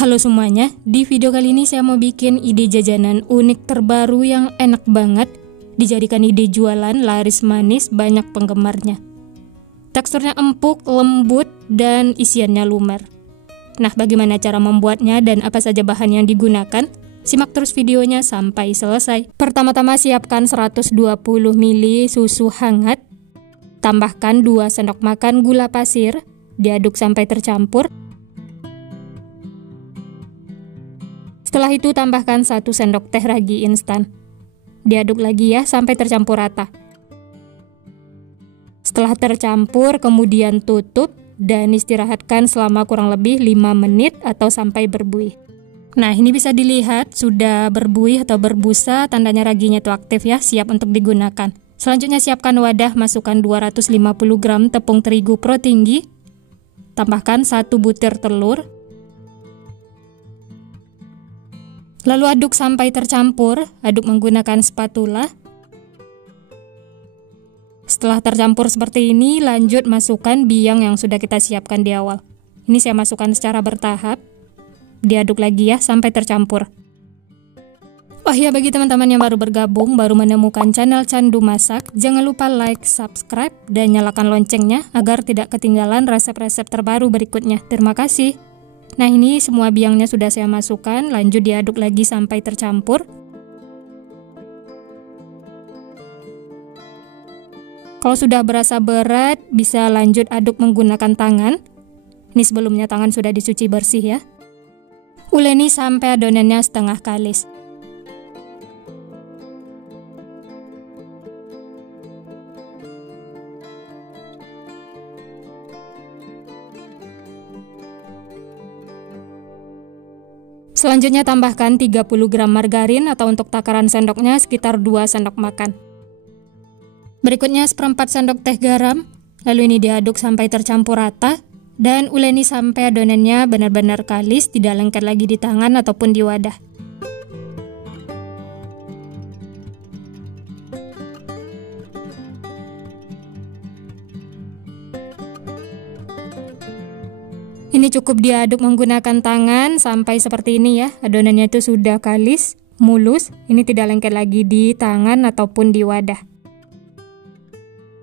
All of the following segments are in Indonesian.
Halo semuanya, di video kali ini saya mau bikin ide jajanan unik terbaru yang enak banget, dijadikan ide jualan, laris manis, banyak penggemarnya. Teksturnya empuk, lembut, dan isiannya lumer. Nah, bagaimana cara membuatnya dan apa saja bahan yang digunakan? Simak terus videonya sampai selesai. Pertama-tama siapkan 120 ml susu hangat, tambahkan 2 sendok makan gula pasir, diaduk sampai tercampur. Setelah itu tambahkan 1 sendok teh ragi instan. Diaduk lagi ya sampai tercampur rata. Setelah tercampur kemudian tutup dan istirahatkan selama kurang lebih 5 menit atau sampai berbuih. Nah, ini bisa dilihat sudah berbuih atau berbusa, tandanya raginya itu aktif ya, siap untuk digunakan. Selanjutnya siapkan wadah, masukkan 250 gram tepung terigu pro tinggi. Tambahkan 1 butir telur. Lalu aduk sampai tercampur, aduk menggunakan spatula. Setelah tercampur seperti ini, lanjut masukkan biang yang sudah kita siapkan di awal. Ini saya masukkan secara bertahap. Diaduk lagi ya sampai tercampur. Oh ya, bagi teman-teman yang baru bergabung, baru menemukan channel Candu Masak, jangan lupa like, subscribe, dan nyalakan loncengnya agar tidak ketinggalan resep-resep terbaru berikutnya. Terima kasih. Nah, ini semua biangnya sudah saya masukkan, lanjut diaduk lagi sampai tercampur. Kalau sudah berasa berat, bisa lanjut aduk menggunakan tangan. Ini sebelumnya tangan sudah dicuci bersih ya. Uleni sampai adonannya setengah kalis. Selanjutnya tambahkan 30 gram margarin atau untuk takaran sendoknya sekitar 2 sendok makan. Berikutnya seperempat sendok teh garam, lalu ini diaduk sampai tercampur rata dan uleni sampai adonannya benar-benar kalis, tidak lengket lagi di tangan ataupun di wadah. Ini cukup diaduk menggunakan tangan sampai seperti ini ya. Adonannya itu sudah kalis, mulus. Ini tidak lengket lagi di tangan ataupun di wadah.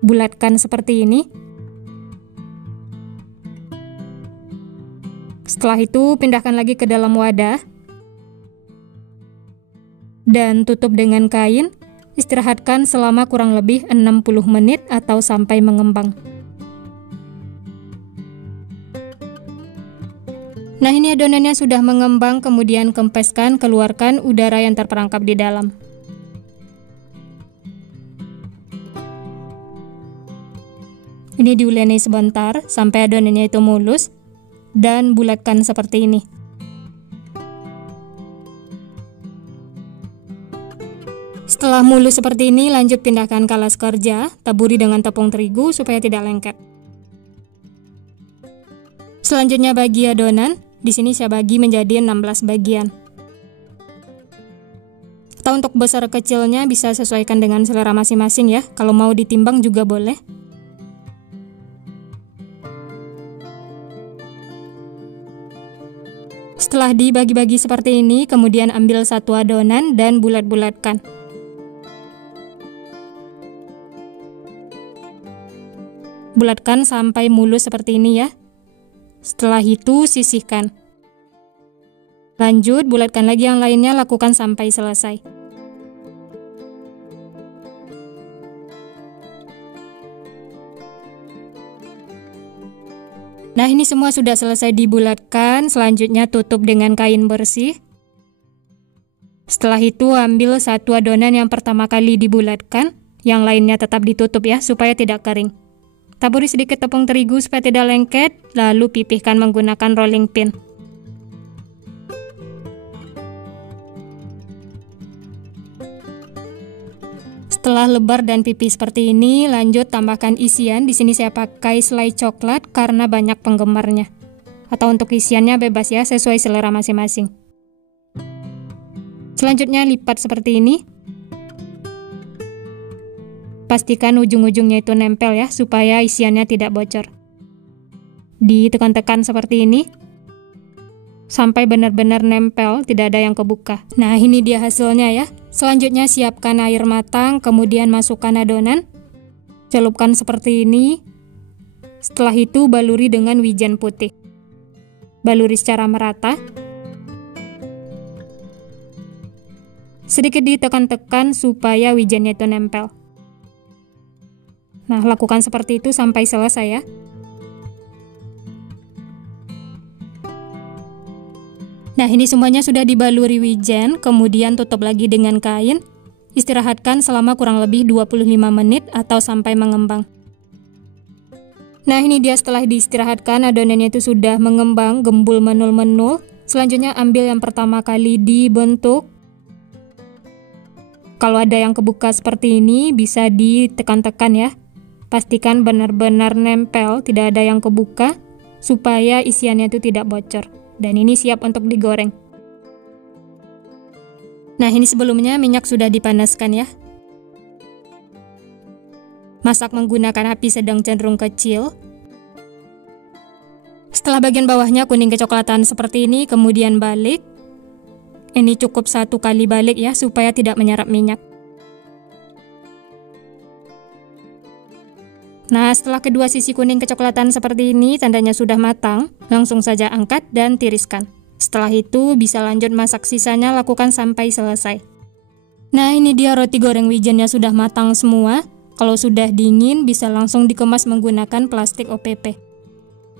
Bulatkan seperti ini. Setelah itu pindahkan lagi ke dalam wadah. Dan tutup dengan kain. Istirahatkan selama kurang lebih 60 menit atau sampai mengembang. Nah, ini adonannya sudah mengembang, kemudian kempeskan, keluarkan udara yang terperangkap di dalam. Ini diuleni sebentar sampai adonannya itu mulus dan bulatkan seperti ini. Setelah mulus seperti ini, lanjut pindahkan ke alas kerja, taburi dengan tepung terigu supaya tidak lengket. Selanjutnya bagi adonan. Di sini saya bagi menjadi 16 bagian. Atau untuk besar kecilnya bisa sesuaikan dengan selera masing-masing ya. Kalau mau ditimbang juga boleh. Setelah dibagi-bagi seperti ini, kemudian ambil satu adonan dan bulat-bulatkan. Bulatkan sampai mulus seperti ini ya. Setelah itu sisihkan. Lanjut bulatkan lagi yang lainnya, lakukan sampai selesai. Nah, ini semua sudah selesai dibulatkan. Selanjutnya tutup dengan kain bersih. Setelah itu ambil satu adonan yang pertama kali dibulatkan, yang lainnya tetap ditutup ya supaya tidak kering. Taburi sedikit tepung terigu supaya tidak lengket, lalu pipihkan menggunakan rolling pin. Setelah lebar dan pipih seperti ini, lanjut tambahkan isian. Di sini saya pakai selai coklat karena banyak penggemarnya. Atau untuk isiannya bebas ya, sesuai selera masing-masing. Selanjutnya lipat seperti ini. Pastikan ujung-ujungnya itu nempel ya, supaya isiannya tidak bocor. Ditekan-tekan seperti ini. sampai benar-benar nempel, tidak ada yang kebuka. Nah, ini dia hasilnya ya. Selanjutnya siapkan air matang, kemudian masukkan adonan. Celupkan seperti ini. Setelah itu baluri dengan wijen putih. Baluri secara merata. Sedikit ditekan-tekan supaya wijennya itu nempel. Nah, lakukan seperti itu sampai selesai ya. Nah, ini semuanya sudah dibaluri wijen, kemudian tutup lagi dengan kain. Istirahatkan selama kurang lebih 25 menit atau sampai mengembang. Nah, ini dia setelah diistirahatkan, adonannya itu sudah mengembang, gembul menul-menul. Selanjutnya ambil yang pertama kali dibentuk. Kalau ada yang kebuka seperti ini, bisa ditekan-tekan ya. Pastikan benar-benar nempel, tidak ada yang kebuka, supaya isiannya itu tidak bocor. Dan ini siap untuk digoreng. Nah, ini sebelumnya minyak sudah dipanaskan ya. Masak menggunakan api sedang cenderung kecil. Setelah bagian bawahnya kuning kecoklatan seperti ini, kemudian balik. Ini cukup 1 kali balik ya, supaya tidak menyerap minyak. Nah, setelah kedua sisi kuning kecoklatan seperti ini, tandanya sudah matang. Langsung saja angkat dan tiriskan. Setelah itu, bisa lanjut masak sisanya, lakukan sampai selesai. Nah, ini dia roti goreng wijennya sudah matang semua. Kalau sudah dingin, bisa langsung dikemas menggunakan plastik OPP.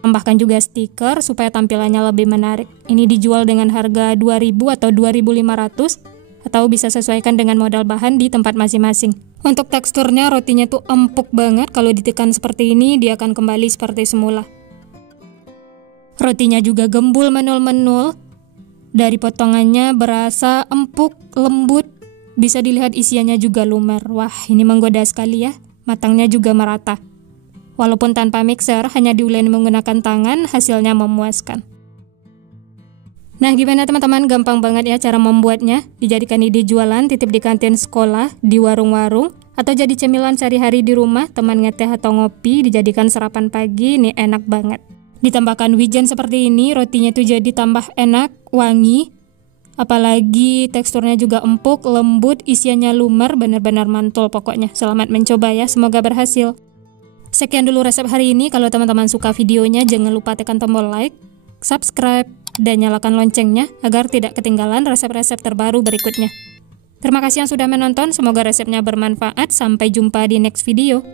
Tambahkan juga stiker supaya tampilannya lebih menarik. Ini dijual dengan harga 2.000 atau 2.500, atau bisa sesuaikan dengan modal bahan di tempat masing-masing. Untuk teksturnya, rotinya tuh empuk banget. Kalau ditekan seperti ini, dia akan kembali seperti semula. Rotinya juga gembul menul-menul. Dari potongannya berasa empuk, lembut. Bisa dilihat isiannya juga lumer. Wah, ini menggoda sekali ya. Matangnya juga merata. Walaupun tanpa mixer, hanya diuleni menggunakan tangan, hasilnya memuaskan. Nah, gimana teman-teman? Gampang banget ya cara membuatnya. Dijadikan ide jualan, titip di kantin sekolah, di warung-warung, atau jadi cemilan sehari-hari di rumah, teman ngeteh atau ngopi, dijadikan sarapan pagi, ini enak banget. Ditambahkan wijen seperti ini, rotinya itu jadi tambah enak, wangi, apalagi teksturnya juga empuk, lembut, isiannya lumer, benar-benar mantul pokoknya. Selamat mencoba ya, semoga berhasil. Sekian dulu resep hari ini. Kalau teman-teman suka videonya, jangan lupa tekan tombol like, subscribe, dan nyalakan loncengnya agar tidak ketinggalan resep-resep terbaru berikutnya. Terima kasih yang sudah menonton, semoga resepnya bermanfaat. Sampai jumpa di next video.